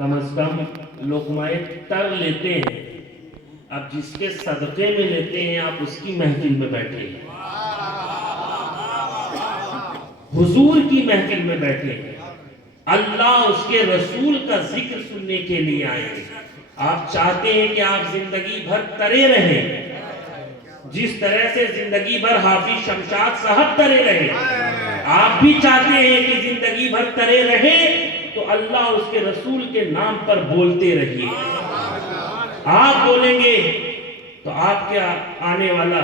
کم از کم لقمہ تر لیتے ہیں. اب جس کے صدقے میں لیتے ہیں آپ اس کی محفل میں بیٹھے ہیں, حضور کی محفل میں بیٹھے ہیں, اللہ اس کے رسول کا ذکر سننے کے لیے آئے ہیں. آپ چاہتے ہیں کہ آپ زندگی بھر ترے رہیں, جس طرح سے زندگی بھر حافظ شمشاد صاحب ترے رہے, آپ بھی چاہتے ہیں کہ زندگی بھر ترے رہیں, تو اللہ اس کے رسول کے نام پر بولتے رہیے. آپ بولیں گے تو آپ کے آنے والا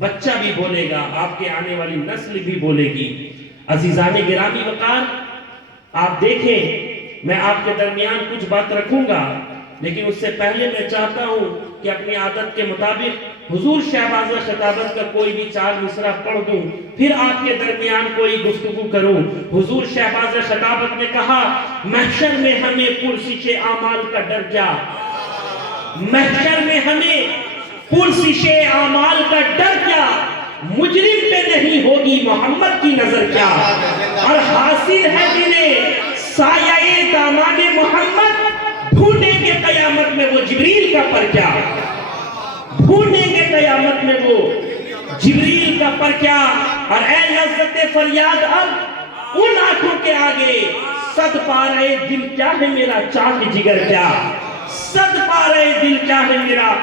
بچہ بھی بولے گا, آپ کے آنے والی نسل بھی بولے گی. عزیزان گرامی وقار, آپ دیکھیں میں آپ کے درمیان کچھ بات رکھوں گا, لیکن اس سے پہلے میں چاہتا ہوں کہ اپنی عادت کے مطابق حضور شہباز خطابت کا کوئی بھی 4 مصرع پڑھ دوں, پھر آپ کے درمیان کوئی گفتگو کروں. حضور شہباز خطابت نے کہا, محشر میں ہمیں پرسش اعمال کا ڈر کیا, محشر میں ہمیں پرسش اعمال کا ڈر کیا, مجرم پہ نہیں ہوگی محمد کی نظر کیا, اور حاصل ہے جنہیں سایہ دامان محمد, ڈھونڈیں گے قیامت میں وہ جبریل کا پر کیا, ڈھونڈیں گے قیامت میں وہ جبریل کا پر کیا. اور اے لذت فریاد اب ان آنکھوں کے آگے, صد پارے دل کیا ہے میرا چاک جگر کیا, صد پارے دل کیا ہے میرا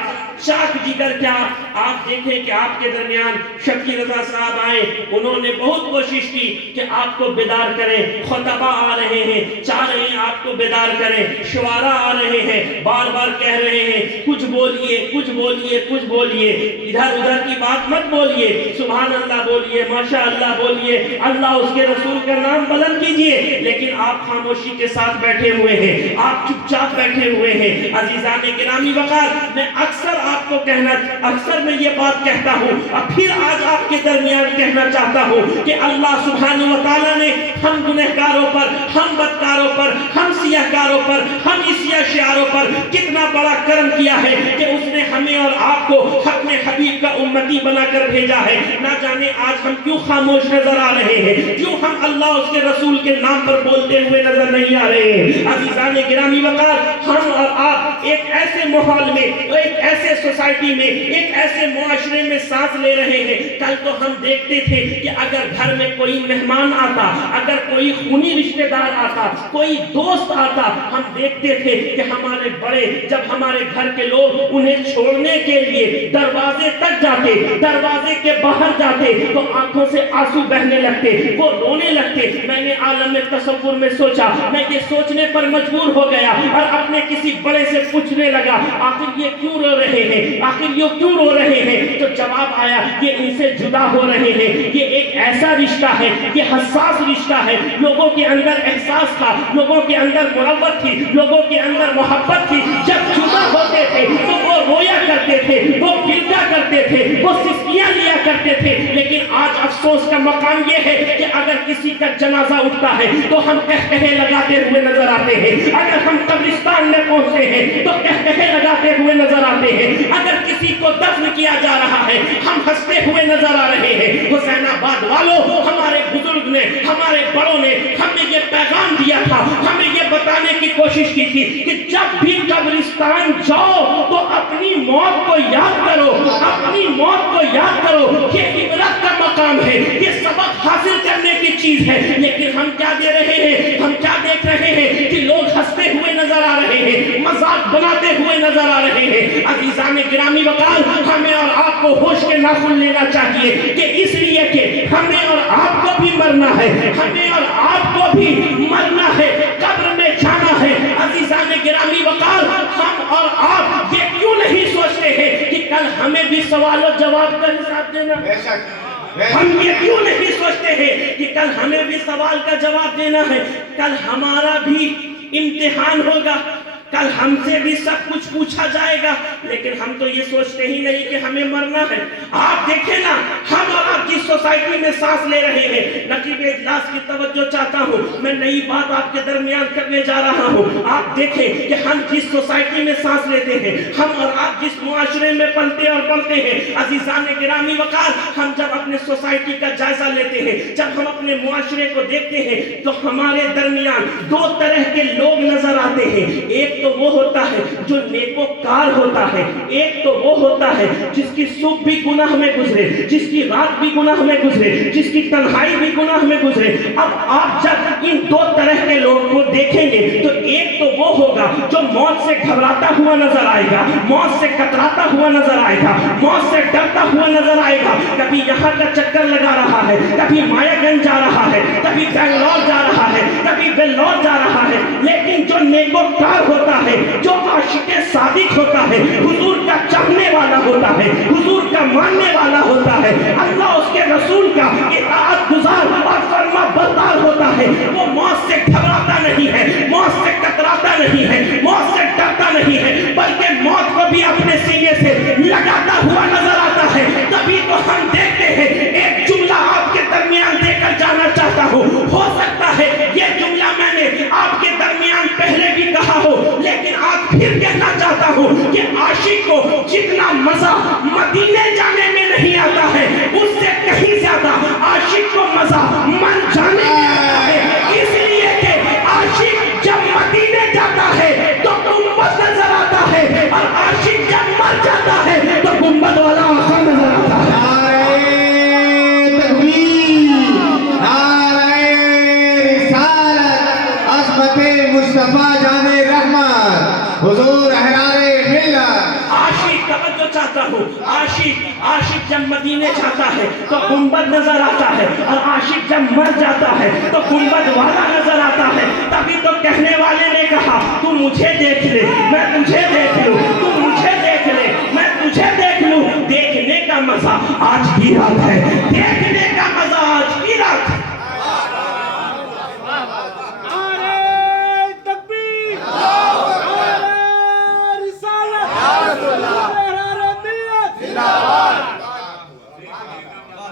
چاک جگر کیا. آپ دیکھیں کہ آپ کے درمیان شکی رضا صاحب آئے, انہوں نے بہت کوشش کی کہ آپ کو بیدار کریں. خطبہ آ رہے ہیں, چاہ رہے ہیں آپ کو بیدار کریں, شعراء آ رہے ہیں, بار بار کہہ رہے ہیں کچھ بولیے کچھ بولیے کچھ بولیے, ادھر ادھر کی بات مت بولیے, سبحان اللہ بولیے, ماشاء اللہ بولیے, اللہ اس کے رسول کا نام بلند کیجئے. لیکن آپ خاموشی کے ساتھ بیٹھے ہوئے ہیں, آپ چپ چاپ بیٹھے ہوئے ہیں. عزیزان گرامی وقار, میں اکثر میں یہ بات کہتا ہوں, اور پھر آج آپ کے درمیان کہنا چاہتا ہوں کہ اللہ سبحانہ وتعالی نے ہم گنہگاروں پر, ہم بدکاروں پر, ہم سیاہکاروں پر, ہم عیسیٰ شعاروں پر کتنا بڑا کرم کیا ہے کہ اس نے ہمیں اور آپ کو اپنے حبیب کا امتی بنا کر بھیجا ہے. نہ جانے آج ہم کیوں خاموش نظر آ رہے ہیں, کیوں ہم اللہ اس کے رسول کے نام پر بولتے ہوئے نظر نہیں آ رہے ہیں. عزیزان گرامی وقار, ہم اور آپ ایک ایسے ماحول میں, ایک ایسے سوسائٹی میں, ایک ایسے معاشرے میں سانس لے رہے ہیں. کل تو ہم دیکھتے تھے کہ اگر گھر میں کوئی مہمان آتا, اگر کوئی خونی رشتہ دار آتا, کوئی دوست آتا, ہم دیکھتے تھے کہ ہمارے بڑے جب ہمارے گھر کے لوگ انہیں چھوڑنے کے لیے دروازے تک جاتے, دروازے کے باہر جاتے, تو آنکھوں سے آنسو بہنے لگتے, وہ رونے لگتے. میں نے عالم تصور میں سوچا, میں یہ سوچنے پر مجبور ہو گیا اور اپنے کسی بڑے سے پوچھنے لگا, آخر یہ کیوں رو رہے ہیں, آخر یہ کیوں رو رہے ہیں؟ تو جواب آیا, یہ ان سے جدا ہو رہے ہیں. یہ ایک ایسا رشتہ ہے, یہ حساس رشتہ ہے. لوگوں کے اندر احساس تھا, لوگوں کے اندر محبت تھی, لوگوں کے اندر محبت تھی. جب جدا ہوتے تھے تو وہ رویا کرتے تھے, وہ گرجا کرتے تھے, وہ سسکیاں لیا کرتے تھے. لیکن آج افسوس کا مقام یہ ہے کہ اگر کسی کا جنازہ اٹھتا ہے تو ہم کہکہے لگاتے ہوئے نظر آتے ہیں, اگر ہم قبرستان میں پہنچتے ہیں تو کہکہے لگاتے ہوئے نظر آتے ہیں, اگر کسی کو دفن کیا جا رہا ہے ہم ہنستے ہوئے نظر آ رہے ہیں. حسین آباد والوں, ہمارے بزرگ نے, ہمارے بڑوں نے ہمیں یہ پیغام دیا تھا, ہمیں یہ بتانے کی کوشش کی تھی کہ جب بھی قبرستان جاؤ تو اپنی موت کو یاد کرو, اپنی موت کو یاد کرو. یہ عبرت کا مقام ہے, یہ سبق حاصل کرنے کی چیز ہے. لیکن ہم کیا دے رہے ہیں, ہم کیا دیکھ رہے ہیں کہ لوگ ہنستے ہوئے نظر آ رہے ہیں, مذاق بناتے ہوئے نظر آ رہے ہیں. عزیزان گرامی وقار, ہمیں اور آپ کو ہوش کے ناخن لینا چاہیے کہ اس لیے کہ ہمیں اور آپ کو بھی مرنا ہے, ہمیں اور آپ کو بھی مرنا ہے, قبر میں جانا ہے. عزیزان گرامی وقار, ہم اور آپ یہ کیوں نہیں سوچتے ہیں کہ کل ہمیں بھی سوال و جواب کا حساب دینا, ہم یہ کیوں نہیں سوچتے ہیں کہ کل ہمیں بھی سوال کا جواب دینا ہے, کل ہمارا بھی امتحان ہوگا, کل ہم سے بھی سب کچھ پوچھا جائے گا، لیکن ہم تو یہ سوچتے ہی نہیں کہ ہمیں مرنا ہے۔ آپ دیکھیں نا، ہم اور آپ جس سوسائٹی میں سانس لے رہے ہیں، نقیب اجلاس کی توجہ چاہتا ہوں، میں نئی بات آپ کے درمیان کرنے جا رہا ہوں۔ آپ دیکھیں کہ ہم جس سوسائٹی میں سانس لیتے ہیں، ہم اور آپ جس معاشرے میں پلتے اور بڑھتے ہیں، عزیزان گرامی وقار، ہم جب اپنے سوسائٹی کا جائزہ لیتے ہیں، جب ہم اپنے معاشرے کو دیکھتے ہیں، تو ہمارے درمیان دو طرح کے لوگ نظر آتے ہیں۔ ایک تو وہ ہوتا ہے جو نیکوکار ہوتا ہے، ایک تو وہ ہوتا ہے جس کی صبح بھی گناہ میں گزرے، جس کی رات بھی گناہ میں گزرے، جس کی تنہائی بھی گناہ میں گزرے۔ اب آپ جب ان دو طرح کے لوگوں کو دیکھیں گے تو ایک تو وہ ہوگا جو موت سے گھبراتا ہوا نظر آئے گا، موت سے کتراتا ہوا نظر آئے گا، موت سے ڈرتا ہوا نظر آئے گا، کبھی یہاں کا چکر لگا رہا ہے، کبھی مایا گنج جا رہا ہے، کبھی بنگلور جا رہا ہے، کبھی بلور جا رہا ہے۔ لیکن جو نیکوکار ہوتا ہے، جو عاشق صادق ہوتا ہے، حضور کا چاہنے والا ہوتا ہے، حضور کا ماننے والا ہوتا ہے، اللہ اس کے رسول کا اطاعت گزار اور فرما بردار ہوتا ہے، وہ موت سے گھبراتا نہیں ہے، موت سے کتراتا نہیں ہے، موت سے ڈرتا نہیں ہے، بلکہ موت کو بھی اپنے سینے سے لگاتا ہوا نظر آتا ہے۔ تبھی تو ہم دیکھتے ہیں، ایک جملہ آپ کے درمیان دے کر جانا چاہتا ہوں، ہو سکتا ہے یہ جملہ میں نے آپ کے درمیان پہلے بھی کہا ہو، لیکن آج پھر کہنا چاہتا ہوں کہ عاشق کو جتنا مزہ مدینے جانے میں نہیں آتا ہے، اس سے کہیں زیادہ عاشق کو مزہ مر جانے میں آتا ہے۔ اس لیے کہ عاشق جب مدینے جاتا ہے تو گنبد نظر آتا ہے، اور عاشق جب مر جاتا ہے تو گنبد والا آقا نظر آتا ہے۔ مصطفیٰ جان رحمت حضور احرار ملت۔ عاشق توجہ چاہتا ہوں، عاشق جب مدینے جاتا ہے تو گنبد نظر آتا ہے، اور عاشق جب مر جاتا ہے تو گنبد والا نظر آتا ہے۔ تبھی تو کہنے والے نے کہا، تو مجھے دیکھ لے میں تجھے دیکھ لوں، تو مجھے دیکھ لے میں تجھے دیکھ لوں۔ دیکھنے کا مزہ آج کی رات ہے، دیکھنے کا مزہ آج کی رات ہے۔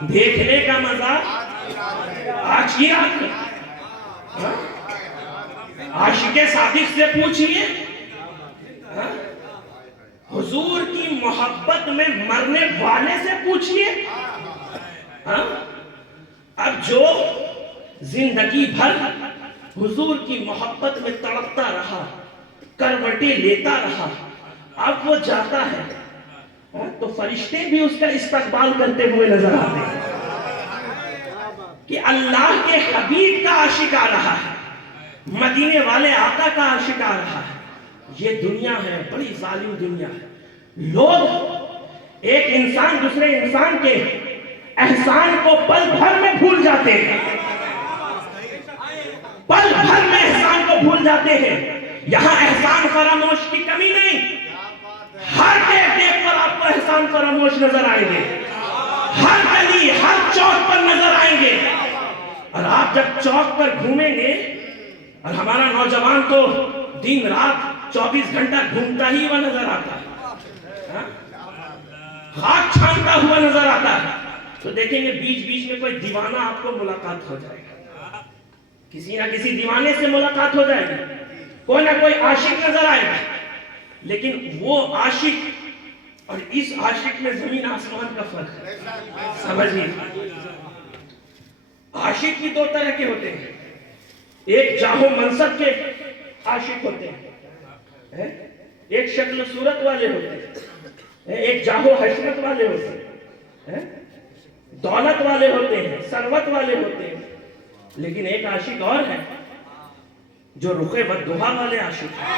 دیکھنے کا مزہ آج کی رات ہے۔ عاشق صادق سے پوچھئے، حضور کی محبت میں مرنے والے سے پوچھئے۔ اب جو زندگی بھر حضور کی محبت میں تڑپتا رہا، کروٹیں لیتا رہا، اب وہ جاتا ہے تو فرشتے بھی اس کا استقبال کرتے ہوئے نظر آتے ہیں کہ اللہ کے حبیب کا عاشق آ رہا ہے، مدینے والے آقا کا عاشق آ رہا ہے۔ یہ دنیا ہے، بڑی ظالم دنیا ہے۔ لوگ ایک انسان دوسرے انسان کے احسان کو پل بھر میں بھول جاتے ہیں، پل بھر میں احسان کو بھول جاتے ہیں۔ یہاں احسان فراموش کی کمی نہیں، ہر دیکھ پر آپ کو احسان فراموش نظر آئیں گے، ہر گلی ہر چوک پر نظر آئیں گے۔ اور آپ جب چوک پر گھومیں گے، اور ہمارا نوجوان تو دن رات 24 گھنٹہ گھومتا ہی ہوا نظر آتا ہے، خاک چھانتا ہوا نظر آتا ہے، تو دیکھیں گے بیچ بیچ میں کوئی دیوانہ آپ کو ملاقات ہو جائے گا، کسی نہ کسی دیوانے سے ملاقات ہو جائے گی، کوئی نہ کوئی عاشق نظر آئے گا۔ لیکن وہ عاشق اور اس عاشق میں زمین آسمان کا فرق ہے، سمجھئے۔ عاشق بھی دو طرح کے ہوتے ہیں، ایک جاہ و منصب کے عاشق ہوتے ہیں، ایک شکل و صورت والے ہوتے ہیں، ایک جاہ و حشمت والے ہوتے ہیں، دولت والے ہوتے ہیں، ثروت والے ہوتے ہیں۔ لیکن ایک عاشق اور ہے جو رخ بددہا والے عاشق ہیں،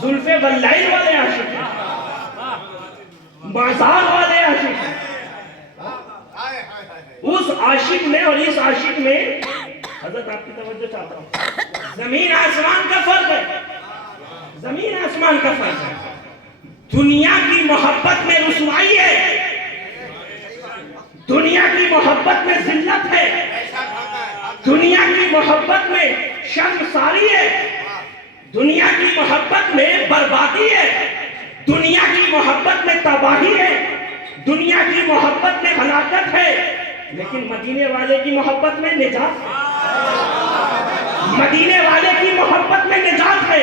زلف واللیل والے عاشق ہیں، بازار والے عاشق ہیں۔ اس عاشق میں اور اس عاشق میں حضرت آپ کی توجہ چاہتا ہوں، زمین آسمان کا فرق ہے، زمین آسمان کا فرق ہے۔ دنیا کی محبت میں رسوائی ہے، دنیا کی محبت میں ذلت ہے، دنیا کی محبت میں شرمساری ہے، دنیا کی محبت میں بربادی ہے، دنیا کی محبت میں تباہی ہے، دنیا کی محبت میں ہلاکت ہے، لیکن مدینے والے کی محبت میں نجات ہے، مدینے والے کی محبت میں نجات ہے،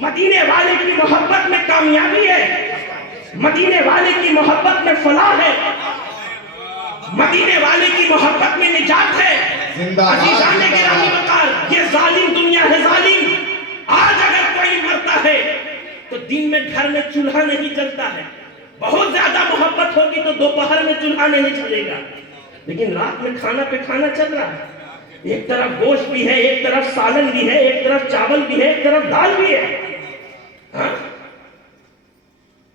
مدینے والے کی محبت میں کامیابی ہے، مدینے والے کی محبت میں فلاح ہے، مدینے والے کی محبت میں نجات ہے۔ عزیزان گرامی وقار، یہ ظالم دنیا ہے، ظالم۔ آج اگر کوئی مرتا ہے تو دن میں گھر میں چولہا نہیں جلتا ہے، بہت زیادہ محبت ہوگی تو دوپہر میں چولہا نہیں چلے گا، لیکن رات میں کھانا پہ کھانا چل رہا ہے، ایک طرف گوشت بھی ہے، ایک طرف سالن بھی ہے، ایک طرف چاول بھی ہے، ایک طرف دال بھی ہے۔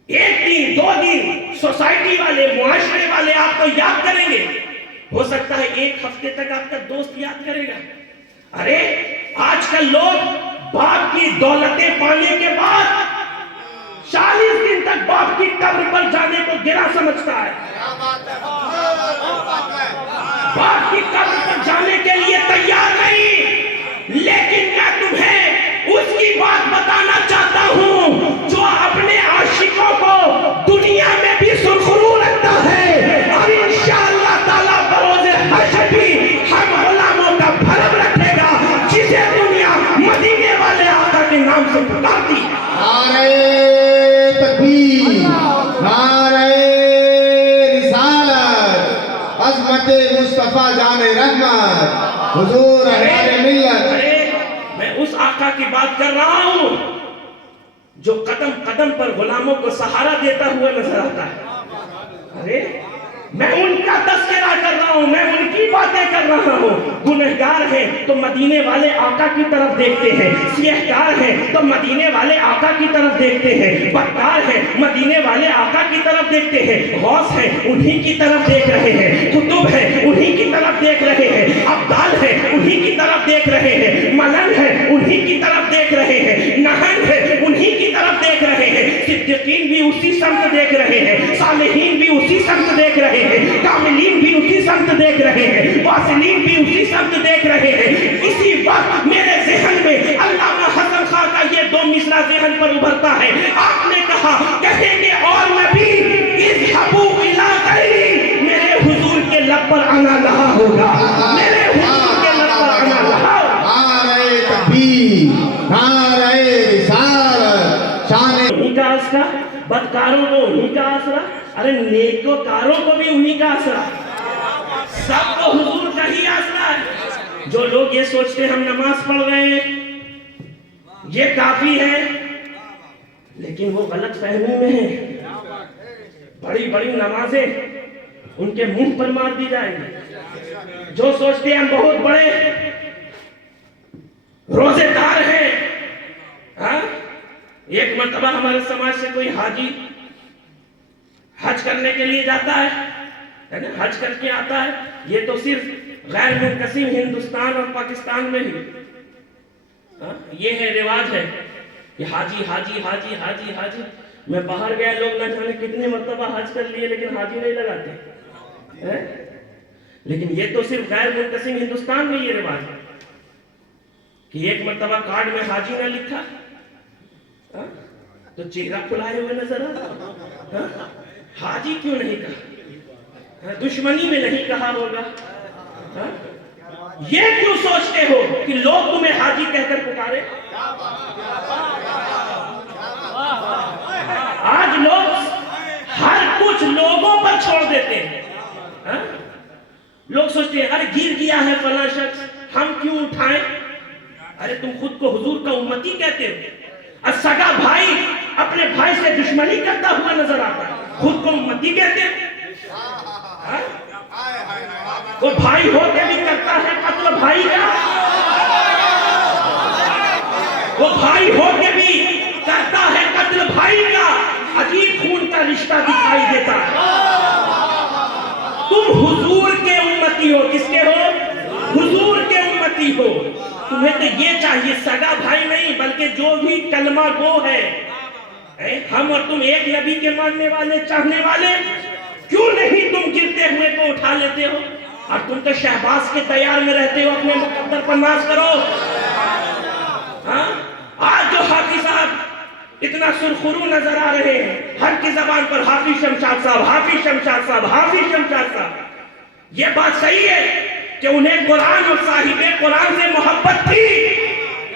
ایک دن دو دن سوسائٹی والے معاشرے والے آپ کو یاد کریں گے، ہو سکتا ہے ایک ہفتے تک آپ کا دوست یاد کرے گا۔ ارے آج کل لوگ باپ کی دولتیں پانے کے بعد 40 دن تک باپ کی قبر پر جانے کو گرا سمجھتا ہے، باپ کی قبر پر جانے کے لیے تیار نہیں۔ لیکن میں تمہیں اس کی بات بتانا چاہتا ہوں جو اپنے عاشقوں کو دنیا میں بھی سرخرو رکھتا ہے، اور انشاءاللہ تعالیٰ بروز حشر بھی ہم غلاموں کا بھرم رکھے گا، جسے دنیا مدینے والے آقا کے نام سے پکارتی ہے۔ نعرہ تکبیر، نعرہ رسالت، عظمت مصطفیٰ جان رحمت، حضور احرار ملت۔ میں اس آقا کی بات کر رہا ہوں جو قدم قدم پر غلاموں کو سہارا دیتا ہوا نظر آتا ہے۔ ارے میں ان کا تذکرہ کر رہا ہوں، میں ان کی باتیں کر رہا ہوں۔ گنہگار ہیں تو مدینے والے آقا کی طرف دیکھتے ہیں، سیہکار ہیں تو مدینے والے آقا کی طرف دیکھتے ہیں، بدکار ہیں مدینے والے آقا کی طرف دیکھتے ہیں، غوث ہیں انہی کی طرف دیکھ رہے ہیں، قطب ہیں انہی کی طرف دیکھ رہے ہیں، ابدال ہیں انہی کی طرف دیکھ رہے ہیں، ملنگ ہیں انہی کی طرف دیکھ رہے ہیں، نہنگ ہیں انہی کی طرف دیکھ رہے ہیں، صدیقین بھی اسی سمت دیکھ رہے ہیں، صالحین بھی اسی سمت دیکھ رہے ہیں، کاملین بھی اسی سمت دیکھ رہے ہیں، واصلین بھی اسی سمت دیکھ رہے ہیں۔ اسی وقت میرے ذہن میں علامہ حسن خان کا یہ دو مصرع ذہن پر ابھرتا ہے۔ آپ نے کہا کہیں گے اور نبی اذهبوا الى غیری، میرے حضور کے لب پر آنا لہا ہوگا، میرے حضور کے لب پر آنا لہا ہوگا۔ نعرہ تکبیر، نعرہ رسالت، شان انہی کا آسرا، بدکاروں کو انہی کا آسرا، ارے نیکوکاروں کو بھی انہی کا آسرا، سب کو حضور کا ہی آسرا ہے۔ جو لوگ یہ سوچتے ہیں ہم نماز پڑھ رہے ہیں یہ کافی ہے، لیکن وہ غلط فہمی میں ہیں۔ بڑی بڑی نمازیں ان کے منہ پر مار دی جائیں گی۔ جو سوچتے ہیں ہم بہت بڑے روزے دار ہیں، ایک مرتبہ ہمارے سماج سے کوئی حاجی حج کرنے کے لیے جاتا ہے، حج کر کے آتا ہے، یہ تو صرف غیر منقسم ہندوستان اور پاکستان میں ہی یہ ہے رواج ہے کہ حاجی حاجی حاجی حاجی حاجی۔ میں باہر گیا لوگ نہ جانے کتنے مرتبہ حج کر لیے لیکن حاجی نہیں لگاتے، لیکن یہ تو صرف غیر منقسم ہندوستان میں یہ رواج ہے کہ ایک مرتبہ کارڈ میں حاجی نہ لکھا تو چہرہ کھلائے ہوئے نظر آتا، حاجی کیوں نہیں کہا، دشمنی میں نہیں کہا ہوگا، یہ کیوں سوچتے ہو کہ لوگ تمہیں حاجی کہہ کر پکارے؟ آج لوگ ہر کچھ لوگوں پر چھوڑ دیتے ہیں۔ لوگ سوچتے ہیں ارے گر گیا ہے فلاں شخص ہم کیوں اٹھائیں؟ ارے تم خود کو حضور کا امتی کہتے ہو، سگا بھائی اپنے بھائی سے دشمنی کرتا ہوا نظر آتا ہے، خود کو امتی کہتے ہو؟ وہ بھائی ہو کے بھی کرتا ہے قتل بھائی کا، وہ بھائی ہو کے بھی کرتا ہے قتل بھائی کا، عجیب خون کا رشتہ دکھائی دیتا ہے۔ تم حضور کے امتی ہو، کس کے ہو؟ حضور کے امتی ہو۔ تمہیں تو یہ چاہیے سگا بھائی نہیں بلکہ جو بھی کلمہ گو ہے، ہم اور تم ایک نبی کے ماننے والے چاہنے والے، کیوں نہیں تم گرتے ہوئے کو اٹھا لیتے ہو؟ اور تم تو شہباز کے دیار میں رہتے ہو، اپنے مقدر پر ناز کرو. ہاں آج جو حافظ صاحب اتنا سرخرو نظر آ رہے ہیں، ہر کی زبان پر حافظ شمشاد صاحب، حافظ شمشاد صاحب، حافظ شمشاد صاحب. یہ بات صحیح ہے کہ انہیں قرآن اور صاحب قرآن سے محبت تھی،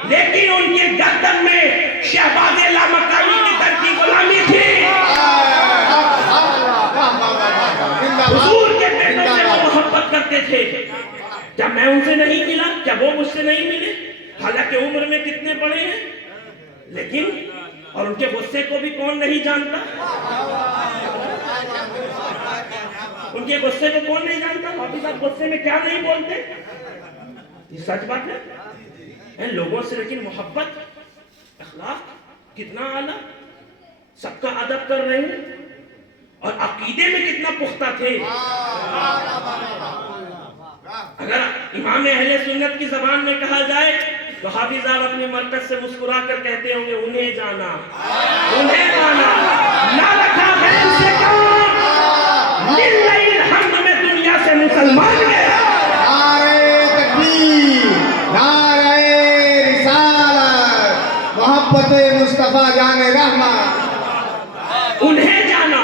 لیکن ان کے گردن میں شہباز لامکانی کی در کی غلامی تھی. حضور کے بیٹوں سے وہ محبت کرتے تھے. جب میں ان سے نہیں ملا، جب وہ مجھ سے نہیں ملے، حالانکہ عمر میں کتنے بڑے ہیں، لیکن اور ان کے غصے کو بھی کون نہیں جانتا، ان کے غصے کو کون نہیں جانتا. حافظ صاحب غصے میں کیا نہیں بولتے، یہ سچ بات ہے. لوگوں سے لیکن محبت، اخلاق کتنا اعلیٰ، سب کا ادب کر رہے ہیں، اور عقیدے میں کتنا پختہ تھے. اگر امام اہل سنت کی زبان میں کہا جائے تو حافظ صاحب اپنے مرکز سے مسکرا کر کہتے ہوں گے انہیں جانا، انہیں جانا، نہ رکھا غیر سے کام، للہ الحمد میں دنیا سے مسلمان گیا. نعرہ تکبیر، نعرہ رسالت، محبت مصطفیٰ جان رحمت. انہیں جانا.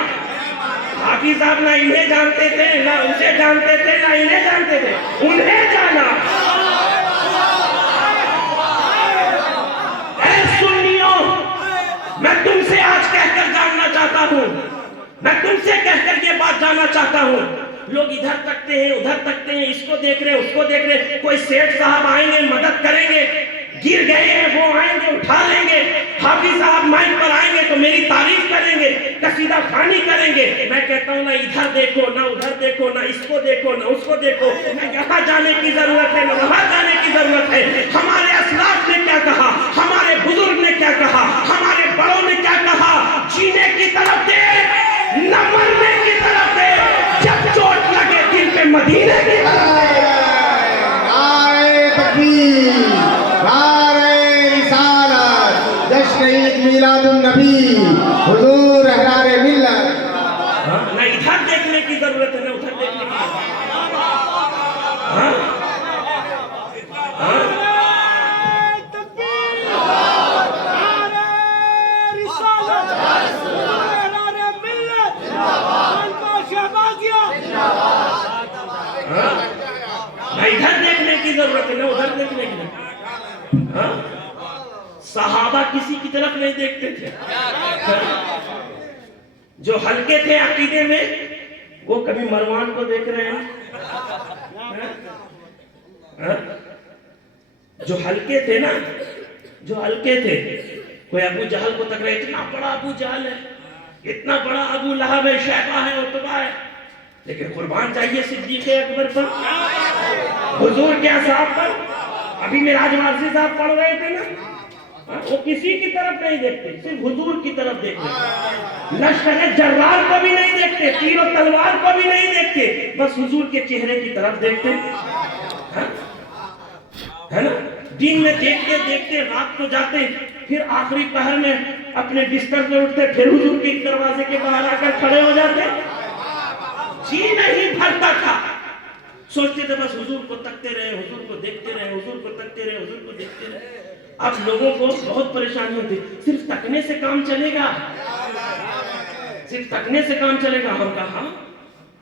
حافظ صاحب نہ انہیں جانتے تھے، نہ اسے جانتے تھے، نہ انہیں جانتے تھے، انہیں جانا. اے سنیوں، میں تم سے آج کہہ کر جاننا چاہتا ہوں، میں تم سے کہہ کر یہ بات جاننا چاہتا ہوں. لوگ ادھر تکتے ہیں، ادھر تکتے ہیں، اس کو دیکھ رہے ہیں، اس کو دیکھ رہے ہیں. کوئی سیٹھ صاحب آئیں گے، مدد کریں گے، گر گئے ہیں وہ آئیں گے اٹھا لیں گے. حافظ صاحب مائک پر آئیں گے تو میری تعریف کریں گے، قصیدہ خوانی کریں گے. میں کہتا ہوں نہ ادھر دیکھو، نہ ادھر دیکھو، نہ اس کو دیکھو، نہ اس کو دیکھو. نہ یہاں جانے کی ضرورت ہے، نہ وہاں جانے کی ضرورت ہے. ہمارے اسلاف نے کیا کہا، ہمارے بزرگ نے کیا کہا، ہمارے بڑوں نے کیا کہا. جینے کی طرف دے، نہ مرنے کی طرف دے. جب چوٹ لگے دل پہ مدینے کی طرف دے. نعرہ تکبیر، نعرہ رسالت، جشن عید میلاد النبی، حضور احرار ملت. نہ ادھر دیکھنے کی ضرورت ہے، نہ ادھر دیکھنے کی ضرورت ہے. نہ ادھر دیکھنے کی ضرورت ہے، نہ ادھر دیکھنے کی. صحابہ کسی کی طرف نہیں دیکھتے تھے. جو ہلکے تھے عقیدے میں وہ کبھی مروان کو دیکھ رہے ہیں. جو ہلکے تھے نا، جو ہلکے تھے، کوئی ابو جہل کو تک رہے، اتنا بڑا ابو جہل ہے، اتنا بڑا ابو لہب ہے، شیبہ ہے، عتبہ ہے، لیکن قربان چاہیے صدیق اکبر پر، حضور کے اصحاب پر. ابھی معراج واصی صاحب پڑھ رہے تھے نا، وہ کسی کی طرف نہیں دیکھتے، صرف حضور کی طرف دیکھتے. لشکر جرار کو بھی نہیں دیکھتے، تیر و تلوار کو بھی نہیں دیکھتے، بس حضور کے چہرے کی طرف دیکھتے. ہے نا؟ دن میں دیکھتے دیکھتے رات کو جاتے، پھر آخری پہر میں اپنے بستر سے اٹھتے، پھر حضور کے دروازے کے باہر آ کر کھڑے ہو جاتے. جی نہیں بھرتا تھا، سوچتے تھے بس حضور کو تکتے رہے، حضور کو دیکھتے رہے، حضور کو تکتے رہے، حضور کو دیکھتے رہے. اب لوگوں کو بہت پریشانی ہوتی، صرف تکنے سے کام چلے گا، صرف تکنے سے کام چلے گا. ہم کہا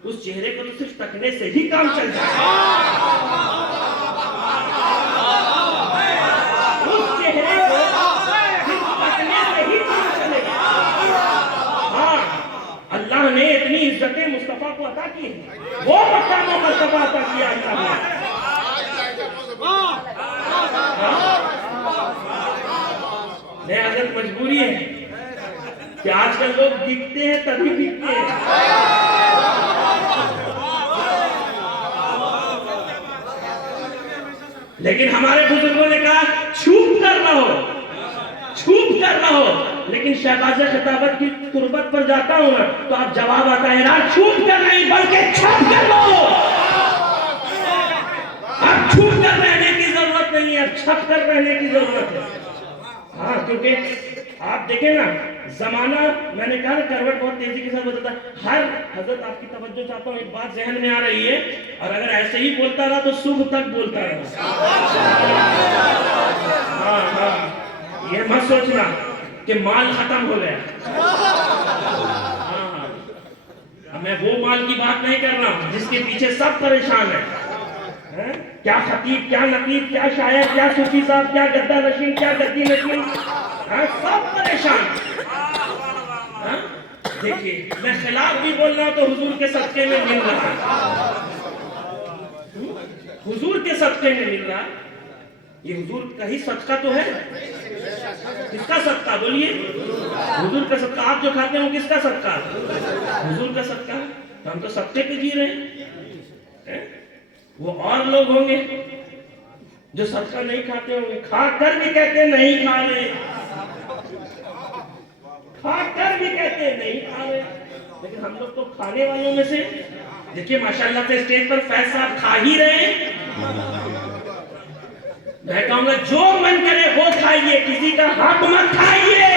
اس چہرے کو تو صرف تکنے سے ہی کام چل جائے گا. اس چہرے کو صرف تکنے سے ہی کام چلے گا. ہاں، اللہ نے اتنی عزتیں مصطفیٰ کو عطا کی ہیں، وہ مقام و مرتبہ عطا کیا اللہ نے. نہیں، اگر مجبوری ہے کہ آج کل لوگ دکھتے ہیں تبھی دکھتے ہیں. لیکن ہمارے بزرگوں نے کہا چھوپ کر رہو، چھوپ کر رہو. لیکن شہباز خطابت کی تربت پر جاتا ہوں نا تو اب جواب آتا ہے نا، چھوپ کر نہیں بلکہ چھپ کر رہو. اب چھوپ کر رہنے کی ضرورت نہیں ہے، اب چھپ کر رہنے کی ضرورت ہے. ہاں، کیونکہ آپ دیکھیں نا زمانہ، میں نے کہا نا کروٹ بہت تیزی کے ساتھ بدلتا ہے. ہر حضرت آپ کی توجہ چاہتا ہوں، ایک بات ذہن میں آ رہی ہے، اور اگر ایسے ہی بولتا رہا تو صبح تک بولتا رہا. ہاں ہاں، یہ مت سوچنا کہ مال ختم ہو گیا. ہاں، میں وہ مال کی بات نہیں کر رہا ہوں جس کے پیچھے سب پریشان ہیں. کیا خطیب، کیا نقیب، کیا شاعر، کیا صوفی صاحب، کیا گدا نشین، کیا گدی نشین، سب پریشان. دیکھیے میں خلاف بھی بول رہا ہوں تو حضور کے صدقے میں مل رہا ہے، حضور کے صدقے میں مل رہا ہے. یہ حضور کا ہی صدقہ تو ہے. کس کا صدقہ بولیے؟ حضور کا صدقہ. آپ جو کھاتے ہیں کس کا صدقہ؟ حضور کا صدقہ. ہم تو صدقے پہ جی رہے ہیں. وہ اور لوگ ہوں گے جو صدقہ نہیں کھاتے ہوں گے، کھا کر بھی کہتے ہیں نہیں کھا رہے، کھا کر بھی کہتے ہیں نہیں کھا رہے. لیکن ہم لوگ تو کھانے والوں میں سے. دیکھیے ماشاءاللہ سے اسٹیج پر فیض صاحب کھا ہی رہے ہیں. میں کہوں گا جو من کرے وہ کھائیے، کسی کا حق مت کھائیے.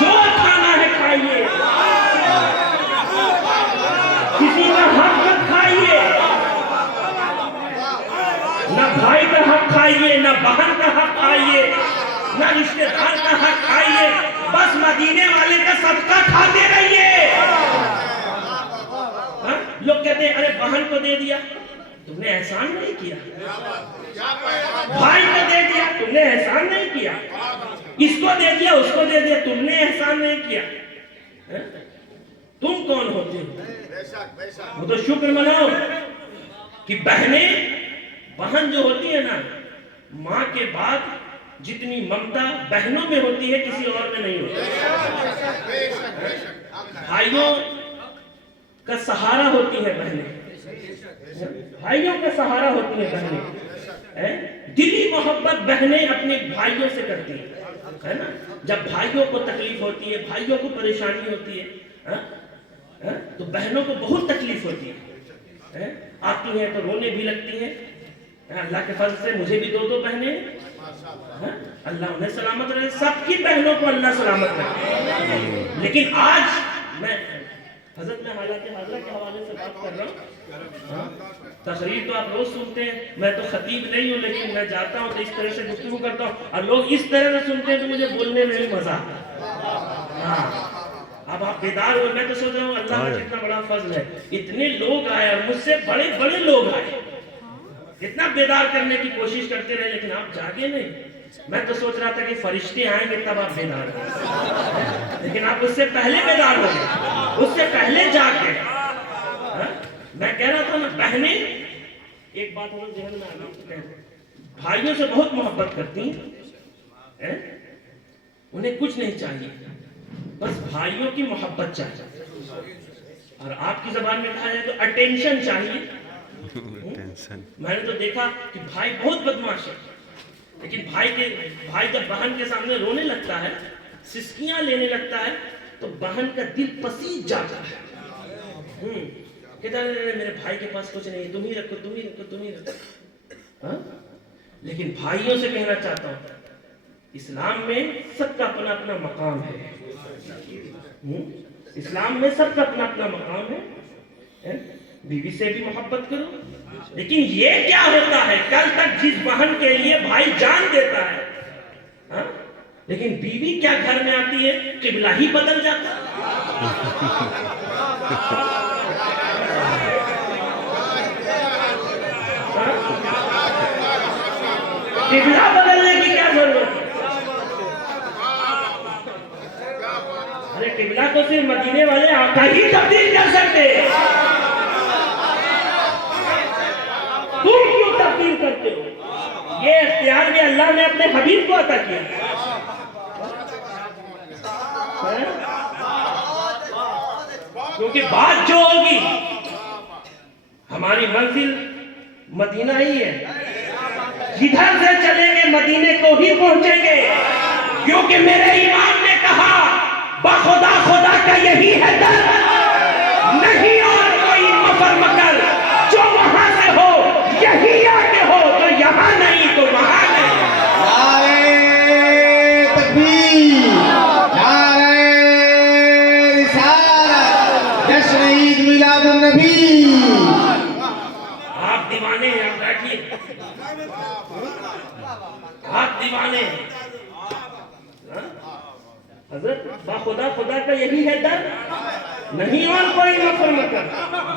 جو کھانا ہے کھائیے، کسی کا حق مت کھائیے. نہ بھائی کا حق کھائیے، نہ بہن کا حق کھائیے، نہ رشتہ دار کا حق کھائیے. بس مدینے والے کا صدقہ کھاتے رہیے. لوگ کہتے ہیں ارے بہن کو دے دیا، تم نے احسان نہیں کیا. بھائی کو دے دیا، تم نے احسان نہیں کیا. اس کو دے دیا، اس کو دے دیا، تم نے احسان نہیں کیا. تم کون ہوتے ہو؟ وہ تو شکر مناؤ کہ بہن جو ہوتی ہے نا، ماں کے بعد جتنی ممتا بہنوں میں ہوتی ہے کسی اور میں نہیں ہوتی. بھائیوں کا سہارا ہوتی ہے بہنیں، بھائیوں کا سہارا ہوتی ہے بہنیں. دلی محبت بہنیں اپنے بھائیوں سے کرتی ہے نا. جب بھائیوں کو تکلیف ہوتی ہے، بھائیوں کو پریشانی ہوتی ہے تو بہنوں کو بہت تکلیف ہوتی ہے. آتی ہیں تو رونے بھی لگتی ہیں. اللہ کے فضل سے مجھے بھی دو بہنیں، اللہ انہیں سلامت رہے. سب کی بہنوں کو اللہ سلامت رہے. لیکن آج میں حضرت میں حالات حاضرہ کے حوالے سے بات کر رہا ہوں. تقریر تو آپ روز سنتے ہیں، میں تو خطیب نہیں ہوں، لیکن میں جاتا ہوں تو اس طرح سے گفتگو کرتا ہوں اور لوگ اس طرح سے سنتے ہیں تو مجھے بولنے میں بھی مزہ آتا ہے. اب آپ بیدار ہوئے، میں تو سوچ رہا ہوں اللہ کا کتنا بڑا فضل ہے. اتنے لوگ آئے اور مجھ سے بڑے بڑے لوگ آئے، اتنا بیدار کرنے کی کوشش کرتے رہے، لیکن آپ جاگے نہیں. میں تو سوچ رہا تھا کہ فرشتے آئیں گے تب آپ بیدار ہوں، لیکن آپ اس سے پہلے بیدار ہو گئے، اس سے پہلے جاگ گئے. میں کہہ رہا تھا نا، بہنیں ایک بات ہمیں ذہن میں آنا، بھائیوں سے بہت محبت کرتی ہیں. انہیں کچھ نہیں چاہیے، بس بھائیوں کی محبت چاہیے. اور آپ کی زبان میں کہا جائے تو اٹینشن چاہیے. میں نے تو دیکھا کہ بھائی بہت بدمعاش ہے، لیکن بھائی جب بہن کے سامنے رونے لگتا ہے، سسکیاں لینے لگتا ہے، تو بہن کا دل پسیج جاتا ہے. کہتا ہے میرے بھائی کے پاس کچھ نہیں، تم ہی رکھو، تم ہی رکھو، تم ہی رکھو. لیکن بھائیوں سے کہنا چاہتا ہوں، اسلام میں سب کا اپنا اپنا مقام ہے. اسلام میں سب کا اپنا اپنا مقام ہے. بیوی سے بھی محبت کرو. لیکن یہ کیا ہوتا ہے، کل تک جس بہن کے لیے بھائی جان دیتا ہے، لیکن بیوی کیا گھر میں آتی ہے قبلہ ہی بدل جاتا ہے. قبلہ بدلنے کی کیا ضرورت ہے؟ ارے قبلہ تو صرف مدینے والے آقا ہی تبدیل کر سکتے. تم کیوں تبدیل کرتے ہو؟ یہ اختیار بھی اللہ نے اپنے حبیب کو عطا کیا. کیونکہ بات جو ہوگی، ہماری منزل مدینہ ہی ہے. جدھر سے چلیں گے مدینے کو ہی پہنچیں گے. کیونکہ میرے امام نے کہا بخدا خدا کا یہی ہے در، نہیں اور کوئی مفر مکر. جو وہاں سے ہو یہی آگے ہو، آپ دیوانے ہیں, آپ بیٹھیے, آپ دیوانے ہیں. حضرت باخدا خدا کا یہی ہے در, نہیں اور کوئی نفر مکر,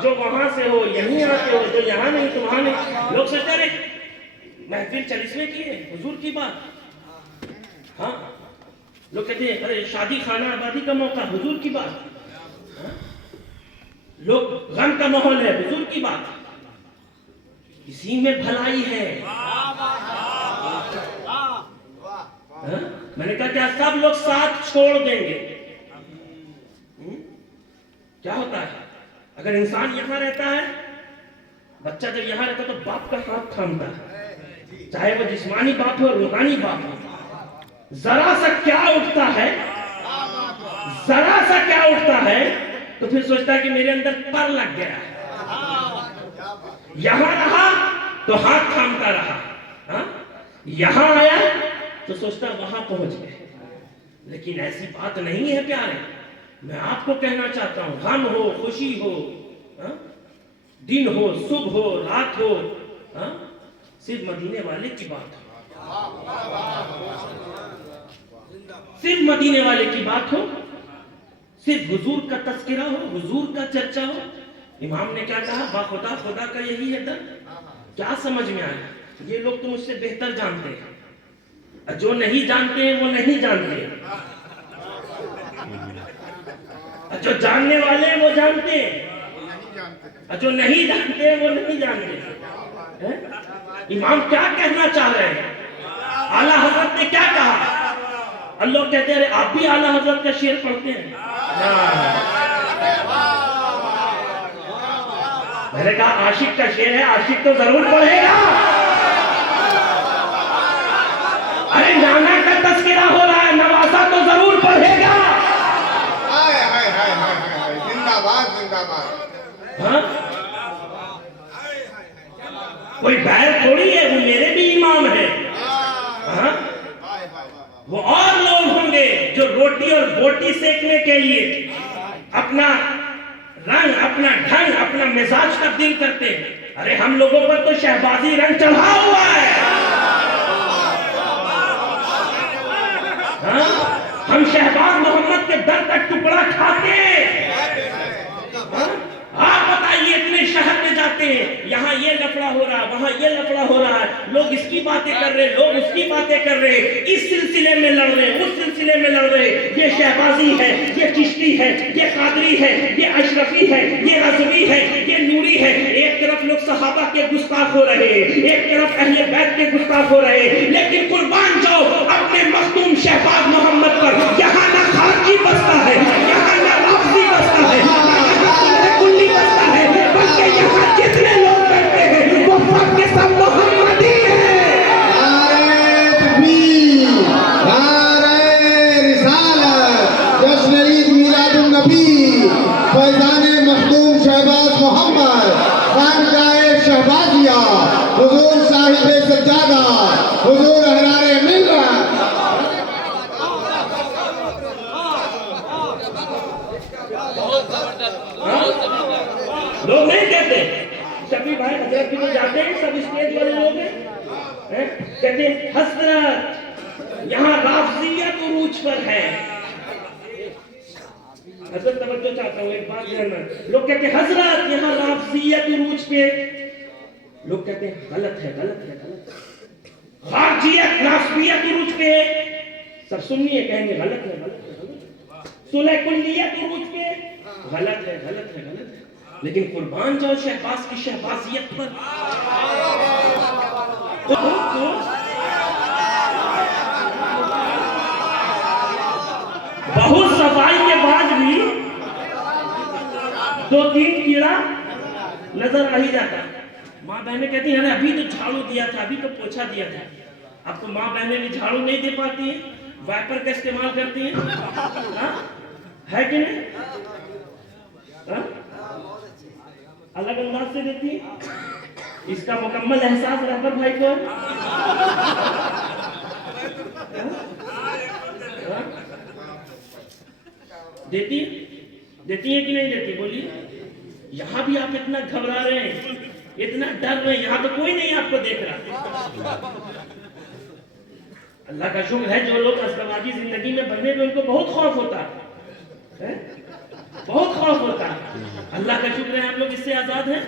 جو وہاں سے ہو یہیں آتے ہو, جو یہاں نہیں تو وہاں نہیں. لوگ سوچتے رہے محفل 40ویں کی ہے, حضور کی بات. ہاں لوگ کہتے ہیں ارے شادی خانہ آبادی کا موقع, حضور کی بات. لوگ غم کا ماحول ہے, حضور کی بات. اسی میں بھلائی ہے. میں نے کہا کیا سب لوگ ساتھ چھوڑ دیں گے؟ کیا ہوتا ہے اگر انسان یہاں رہتا ہے, بچہ جب یہاں رہتا ہے تو باپ کا ہاتھ تھامتا ہے, چاہے وہ جسمانی باپ ہو روحانی باپ ہو. ذرا سا کیا اٹھتا ہے, ذرا سا کیا اٹھتا ہے تو پھر سوچتا ہے کہ میرے اندر پر لگ گیا ہے. یہاں رہا تو ہاتھ تھامتا رہا, یہاں آیا تو سوچتا وہاں پہنچ گئے. لیکن ایسی بات نہیں ہے پیارے. میں آپ کو کہنا چاہتا ہوں, غم ہو خوشی ہو, دن ہو صبح ہو رات ہو, صرف مدینے والے کی بات ہو, صرف مدینے والے کی بات ہو, صرف حضور کا تذکرہ ہو, حضور کا چرچا ہو. امام نے کیا کہا, باخدا خدا کا یہی ہے در. کیا سمجھ میں آیا؟ یہ لوگ تو مجھ سے بہتر جانتے ہیں, جو نہیں جانتے ہیں وہ نہیں جانتے ہیں, جو جاننے والے ہیں وہ جانتے ہیں, جو نہیں جانتے ہیں وہ نہیں جانتے. امام کیا کہنا چاہ رہے ہیں؟ اعلیٰ حضرت نے کیا کہا؟ اور لوگ کہتے ہیں آپ بھی اعلیٰ حضرت کا شعر پڑھتے ہیں. میں نے کہا عاشق کا شعر ہے, عاشق تو ضرور پڑھے گا. ارے نانا کا تذکرہ ہو رہا ہے, نواسا تو ضرور پڑھے گا. زندہ باد زندہ باد. کوئی بیر تھوڑی ہے, وہ میرے بھی امام ہے. وہ اور لوگ ہوں گے جو روٹی اور بوٹی سیکنے کے لیے اپنا رنگ, اپنا ڈھنگ, اپنا مزاج تبدیل کرتے ہیں. ارے ہم لوگوں پر تو شہبازی رنگ چڑھا ہوا ہے. ہم شہباز محمد کے در کا ٹکڑا کھاتے ہیں. آپ بتائیے اتنے شہر میں جاتے ہیں, یہاں یہ لفڑا ہو رہا ہے, وہاں یہ لفڑا ہو رہا ہے, لوگ اس کی باتیں کر رہے, لوگ اس کی باتیں کر رہے, اس سلسلے میں لڑ رہے, اس سلسلے میں لڑ رہے. یہ شہبازی ہے, یہ چشتی ہے, یہ قادری ہے, یہ اشرفی ہے, یہ رضوی ہے, یہ نوری ہے. ایک طرف لوگ صحابہ کے گستاخ ہو رہے, ایک طرف اہل بیت کے گستاخ ہو رہے, لیکن قربان جاؤ اپنے مخدوم شہباز محمد پر. یہاں نہ خارجی بستا ہے, یہاں نہ لفظی بستا ہے, کلی بستا ہے, بلکہ یہاں جتنے لوگ کرتے ہیں وہ سب کے سب محمدی ہیں. نعرہ تکبیر, نعرہ رسالت, جشن عید میلاد النبی, فیضان مخدوم شہباز محمد, خانقاہ شہبازیہ, حضور صاحب سجادہ, حضور احرار ملت. لوگ نہیں کہتے شفیع بھائی حضرت کی تو جاتے ہیں, سب اسٹیج والے لوگ ہیں, کہتے ہیں حضرت یہاں رافضیت عروج پر ہے. حضرت توجہ چاہتا ہوں, ایک بات جاننا. لوگ کہتے ہیں حضرت یہاں رافضیت عروج پہ, لوگ کہتے ہیں غلط ہے, غلط ہے, غلط ہے. خارجیت ناسبیت عروج پہ, سب سننی ہے کہیں گے غلط ہے, غلط ہے, غلط ہے. صلح کلیت عروج پہ, غلط ہے, غلط ہے, غلط ہے. لیکن قربان جاؤ شہباز کی شہبازیت پر. بہت صفائی کے بعد بھی 2-3 کیڑا نظر آ ہی جاتا. ماں بہنیں کہتی ہیں ابھی تو جھاڑو دیا تھا, ابھی تو پوچھا دیا تھا. اب تو ماں بہنیں بھی جھاڑو نہیں دے پاتی ہیں, وائپر کا استعمال کرتی ہیں, ہے کہ نہیں؟ الگ انداز سے دیتی ہیں. اس کا مکمل احساس رہبر بھائی کو ہے. دیتی ہے کہ نہیں دیتی؟ بولیے. یہاں بھی آپ اتنا گھبرا رہے ہیں, اتنا ڈر رہے ہیں، یہاں تو کوئی نہیں آپ کو دیکھ رہا. اللہ کا شکر ہے جو لوگ ازدواجی زندگی میں بندھے ہوئے ان کو بہت خوف ہوتا ہے، بہت خوف ہوتا ہے. اللہ کا شکر ہے آپ لوگ اس سے آزاد ہیں.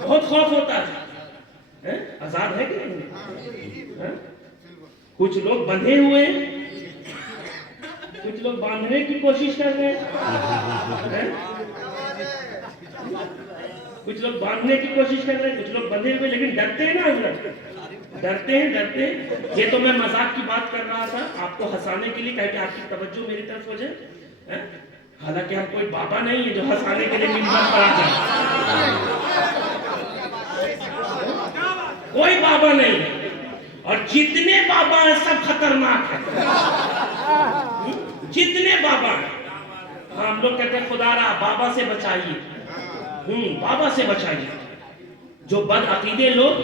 بہت خوف ہوتا ہے، آزاد ہے کہ نہیں؟ کچھ لوگ بندھے ہوئے ہیں، کچھ لوگ باندھنے کی کوشش کر رہے ہیں، کچھ لوگ باندھنے کی کوشش کر رہے ہیں، کچھ لوگ بندھے ہوئے لیکن ڈرتے ہیں نا حضرت، ڈرتے ہیں. یہ تو میں مذاق کی بات کر رہا تھا آپ کو ہنسانے کے لیے، کہ آپ کی توجہ میری طرف ہو جائے. حالانکہ ہم کوئی بابا نہیں ہے جو ہنسانے کے لیے منبر پر آ جائے، کوئی بابا نہیں. اور جتنے بابا ہیں سب خطرناک ہیں، جتنے بابا ہیں. ہم لوگ کہتے ہیں خدا را بابا سے بچائیے، بابا سے بچائیے. جو بد عقیدے لوگ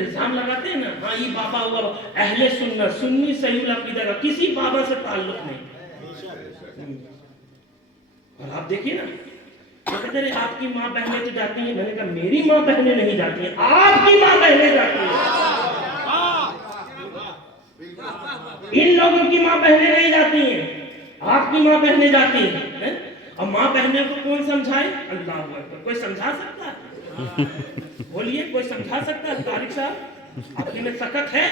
الزام لگاتے ہیں نا، ہاں یہ بابا ہوا، اہل سنت سنی صحیح العقیدہ کا کسی بابا سے تعلق نہیں. اور آپ دیکھیے نا، کہتے ہیں آپ کی ماں بہنیں تو جاتی ہیں. میں نے کہا میری ماں بہنیں نہیں جاتی ہیں، آپ کی ماں بہنیں جاتی ہیں. ان لوگوں کی ماں بہنیں نہیں جاتی ہیں، آپ کی ماں بہنیں جاتی ہیں. اور ماں بہنیں کو کون سمجھائے؟ اللہ اکبر. کوئی سمجھا سکتا ہے؟ بولیے کوئی سمجھا سکتا ہے؟ طارق صاحب آپ میں سکت ہے،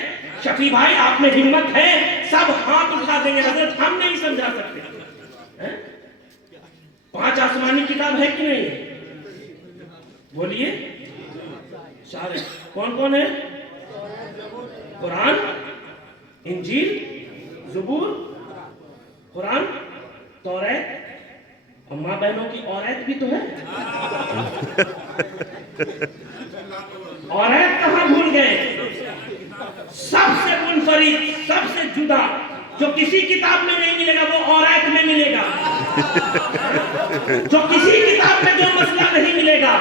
شفیع بھائی آپ میں ہمت ہے، سب ہاتھ اٹھا دیں گے. حضرت ہم نہیں سمجھا سکتے. 5 آسمانی کتاب ہے کہ نہیں؟ بولیے کون کون ہے؟ قرآن، انجیل، زبور، قرآن، توریت. اور ماں بہنوں کی عورت بھی تو ہے. عورت کہاں بھول گئے؟ سب سے منفرد، سب سے جدا جو کسی کتاب میں نہیں ملے گا وہ عورت میں ملے گا. جو کسی کتاب میں جو مسئلہ نہیں ملے گا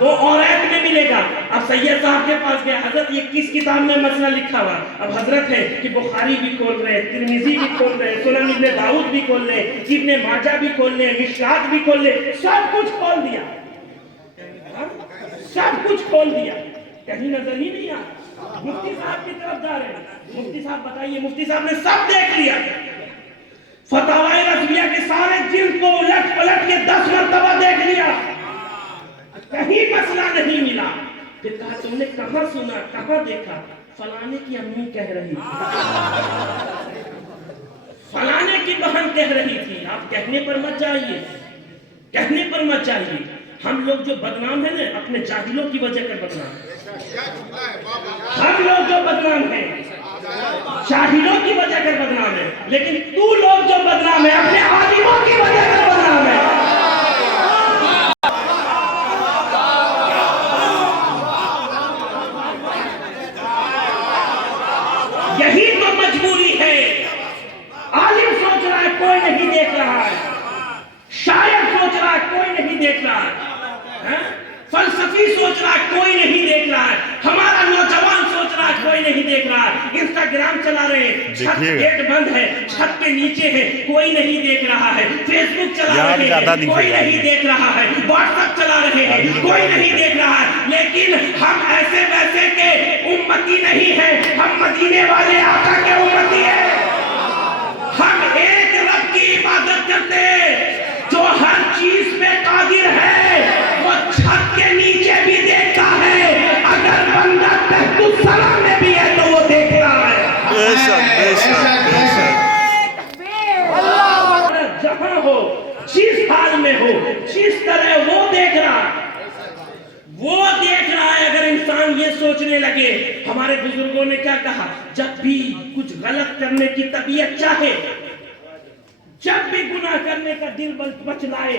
وہ عورت میں ملے گا. اب سید صاحب کے پاس گیا، حضرت یہ کس کتاب میں مسئلہ لکھا ہوا؟ اب حضرت ہے کہ بخاری بھی کھول رہے، ترمذی بھی کھول رہے، سنن ابن داؤد بھی کھول رہے، ابن ماجہ بھی کھول رہے، مشکات بھی کھول رہے، سب کچھ کھول دیا، سب کچھ کھول دیا. کہیں نظر ہی نہیں آ. مفتی صاحب کی طرف جا رہے ہیں، مفتی صاحب بتائیے. مفتی صاحب نے سب دیکھ لیا، فتاوی رضویہ کے سارے جلد کو الٹ پلٹ کے 10 مرتبہ دیکھ لیا، کہیں مسئلہ نہیں ملا. پھر کہا تم نے کہاں سنا، کہاں دیکھا؟ فلانے کی امی کہہ رہی تھی، فلانے کی بہن کہہ رہی تھی. آپ کہنے پر مت جائیے، کہنے پر مت جائیے. ہم لوگ جو بدنام ہیں نا اپنے جاہلوں کی وجہ کر بدنام، ہم لوگ جو بدنام ہیں جاہلوں کی وجہ کر بدنام ہے. لیکن تو لوگ جو بدنام ہے اپنے عالموں کی وجہ کر بدنام ہے. یہی تو مجبوری ہے. عالم سوچ رہا ہے کوئی نہیں دیکھ رہا ہے، شاعر سوچ رہا ہے کوئی نہیں دیکھ رہا ہے، فلسفی سوچ رہا ہے کوئی نہیں دیکھ رہا ہے، ہمارا نوجوان سوچ رہا ہے کوئی نہیں دیکھ رہا ہے. انسٹاگرام چلا رہے ہیں، چھت گیٹ بند ہے، چھت پہ نیچے ہے، کوئی نہیں دیکھ رہا ہے. فیس بک چلا رہے ہیں، کوئی نہیں دیکھ رہا ہے. واٹس ایپ چلا رہے ہیں، کوئی نہیں دیکھ رہا ہے. لیکن ہم ایسے ویسے کے امتی نہیں ہیں، ہم مدینے والے آقا کے امتی ہیں. ہم ایک رب کی عبادت کرتے ہیں جو ہر چیز پہ قادر ہے. وہ چھت کے نیچے بھی دیکھتا ہے، اگر بندہ تحت السلام میں بھی ہے تو وہ دیکھ رہا ہے. بے شک بے شک بے شک. جہاں ہو، جس حال میں ہو، جس طرح وہ دیکھ رہا ہے، وہ دیکھ رہا ہے. اگر انسان یہ سوچنے لگے، ہمارے بزرگوں نے کیا کہا، جب بھی کچھ غلط کرنے کی طبیعت چاہے، جب بھی گناہ کرنے کا دل بچلائے،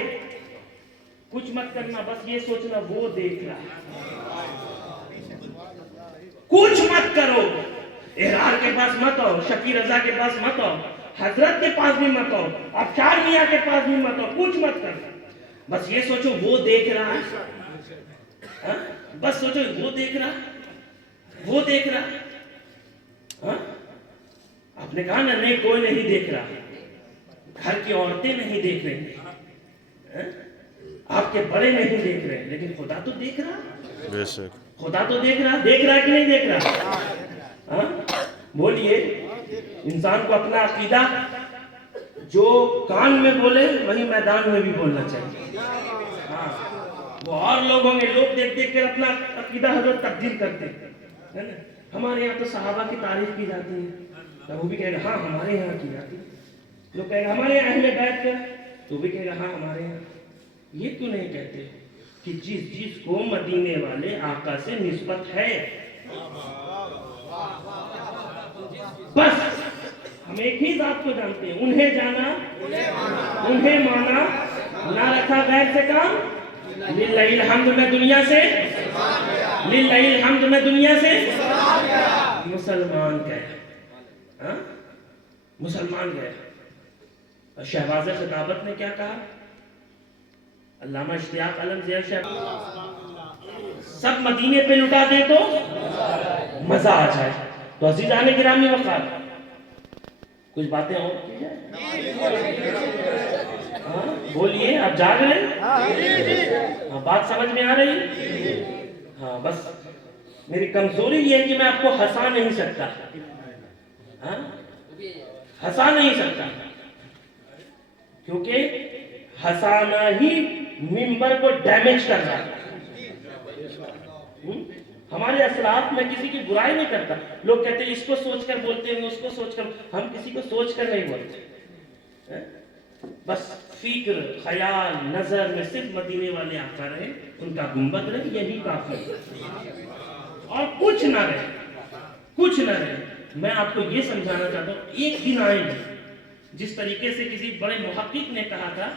کچھ مت کرنا، بس یہ سوچنا وہ دیکھ رہا ہے. کچھ مت کرو، احرار کے پاس مت آؤ، شفیع رضا کے پاس مت آؤ، حضرت کے پاس بھی مت آؤ، ابشار میاں کے پاس بھی مت آؤ. کچھ مت کرو، بس یہ سوچو وہ دیکھ رہا ہے. بس سوچو وہ دیکھ رہا، وہ دیکھ رہا. آپ نے کہا نا نہیں کوئی نہیں دیکھ رہا، گھر کی عورتیں نہیں دیکھ رہی. آپ کے بڑے نہیں دیکھ رہے لیکن خدا تو دیکھ رہا، بے شک خدا تو دیکھ رہا کہ نہیں دیکھ رہا؟ ہاں بولیے، انسان کو اپنا عقیدہ جو کان میں بولے وہی میدان میں بھی بولنا چاہیے. ہاں وہ اور لوگ ہوں گے، لوگ دیکھ دیکھ کر اپنا عقیدہ حضرت تبدیل کرتے ہیں نا. ہمارے یہاں تو صحابہ کی تعریف کی جاتی ہے تو وہ بھی کہے گا ہاں ہمارے یہاں کی جاتی ہے. لوگ کہے گا ہمارے یہاں اہل بیت کا، تو بھی کہے گا ہاں ہمارے یہاں. یہ کیوں نہیں کہتے کہ جس کو مدینے والے آقا سے نسبت ہے، بس ہم ایک ہی ذات کو جانتے ہیں، انہیں جانا انہیں مانا، نہ رکھا غیر سے کام. للہ الحمد میں دنیا سے، للہ الحمد میں دنیا سے مسلمان گئے. ہاں مسلمان گئے. شہباز خطابت نے کیا کہا؟ علامہ اشتیاق علم زیر شہباز، سب مدینے پہ لٹا دے تو مزہ آ جائے. تو عزیزان گرامی وقار، کچھ باتیں اور کی جائے؟ ہاں بولیے، آپ جاگ رہے ہیں؟ ہاں بات سمجھ میں آ رہی؟ ہاں بس میری کمزوری یہ ہے کہ میں آپ کو ہنسا نہیں سکتا. ہاں ہنسا نہیں سکتا کیونکہ ہنسانا ہی ممبر کو ڈیمیج کر رہا ہے. ہمارے اسلاف میں کسی کی برائی نہیں کرتا. لوگ کہتے ہیں اس کو سوچ کر بولتے ہیں، اس کو سوچ کر. ہم کسی کو سوچ کر نہیں بولتے، بس فکر خیال نظر میں صرف مدینے والے آقا رہے، ان کا گنبد رہے، یہی کافی ہے اور کچھ نہ رہے، کچھ نہ رہے. میں آپ کو یہ سمجھانا چاہتا ہوں، ایک دن آئے گا جس طریقے سے کسی بڑے محقق نے کہا تھا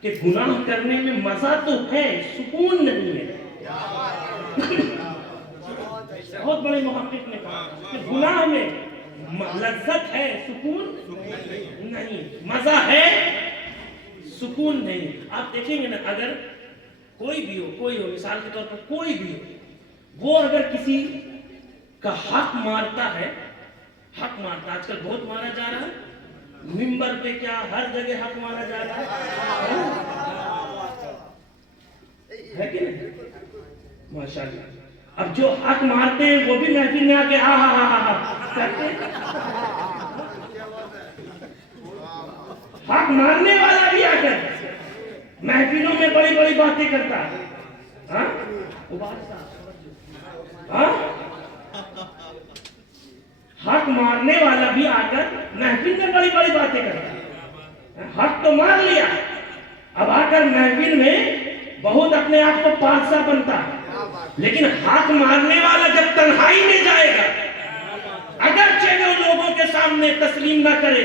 کہ گناہ کرنے میں مزہ تو ہے، سکون نہیں ہے. بہت بڑے محقق نے کہا کہ گناہ میں لذت ہے، سکون نہیں، مزہ ہے، سکون نہیں. آپ دیکھیں گے نا، اگر کوئی بھی ہو مثال کے طور پر کوئی بھی ہو، وہ اگر کسی کا حق مارتا ہے، آج کل بہت مارا جا رہا ہے، ممبر پہ کیا ہر جگہ حق مارا جا رہا ہے کہ نہیں؟ ماشاءاللہ. اب جو حق مارتے ہیں وہ بھی محفل میں آ کے ہاں ہاں ہاں ہاں کرتے. حق مارنے والا بھی آ کر محفلوں میں بڑی بڑی باتیں کرتا ہے. ہاں حق مارنے والا بھی آ کر محفل میں بڑی بڑی باتیں کرتا ہے. حق تو مار لیا، اب آ کر محفل میں بہت اپنے آپ کو پادشاہ بنتا ہے. لیکن حق مارنے والا جب تنہائی میں جائے گا، اگرچہ وہ لوگوں کے سامنے تسلیم نہ کرے،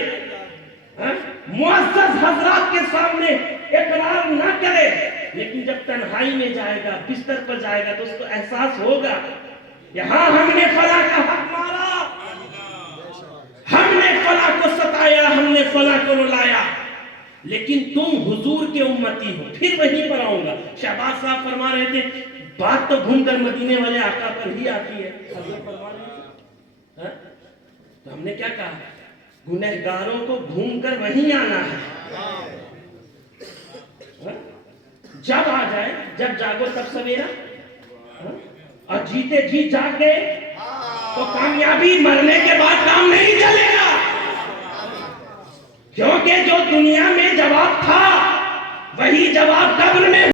معزز حضرات کے سامنے اقرار نہ کرے، لیکن جب تنہائی میں جائے گا، بستر پر جائے گا، تو اس کو احساس ہوگا کہ ہاں ہم نے فلاں کا حق مارا، ہم نے فلاں کو ستایا، ہم نے فلاں کو رلایا، لیکن تم حضور کے امتی ہو. پھر وہیں پر آؤں گا. شہباز صاحب فرما رہے تھے بات تو گھوم کر مدینے والے آقا پر ہی آتی ہے. حضرت فرما رہے تھے تو ہم نے کیا کہا؟ گنہگاروں کو گھوم کر وہیں آنا ہے. جب آ جائے، جب جاگو تب سویرا، اور جیتے جی جاگ گئے تو کامیابی مرنے کے بعد کام نہیں چلے گا. کیونکہ جو دنیا میں جواب تھا وہی جواب قبر میں،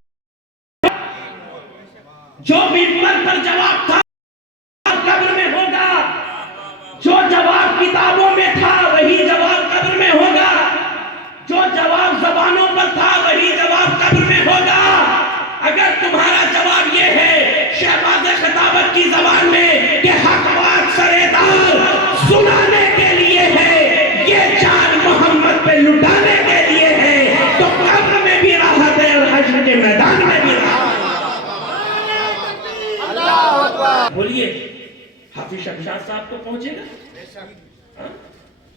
جو ممبر پر جواب تھا قبر میں ہوگا، جو جواب کتابوں میں تھا وہی جواب قبر میں ہوگا، جو جواب زبانوں پر تھا وہی جواب قبر میں ہوگا. اگر تمہارا جواب یہ ہے شہباز خطابت کی زبان میں کہ حق بات سریدار سنانے کے لیے ہے، یہ جان محمد پہ لٹانے کے لیے ہے، تو قبر میں بھی راحت ہے اور حشر کے میدان میں بھی راحت. بولیے حافظ شمشاد صاحب کو پہنچے گا؟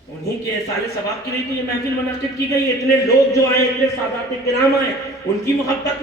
انہی کے سارے ثواب کے لیے تو یہ محفل منعقد کی گئی. اتنے لوگ جو آئے، اتنے سادات کرام آئے، ان کی محبت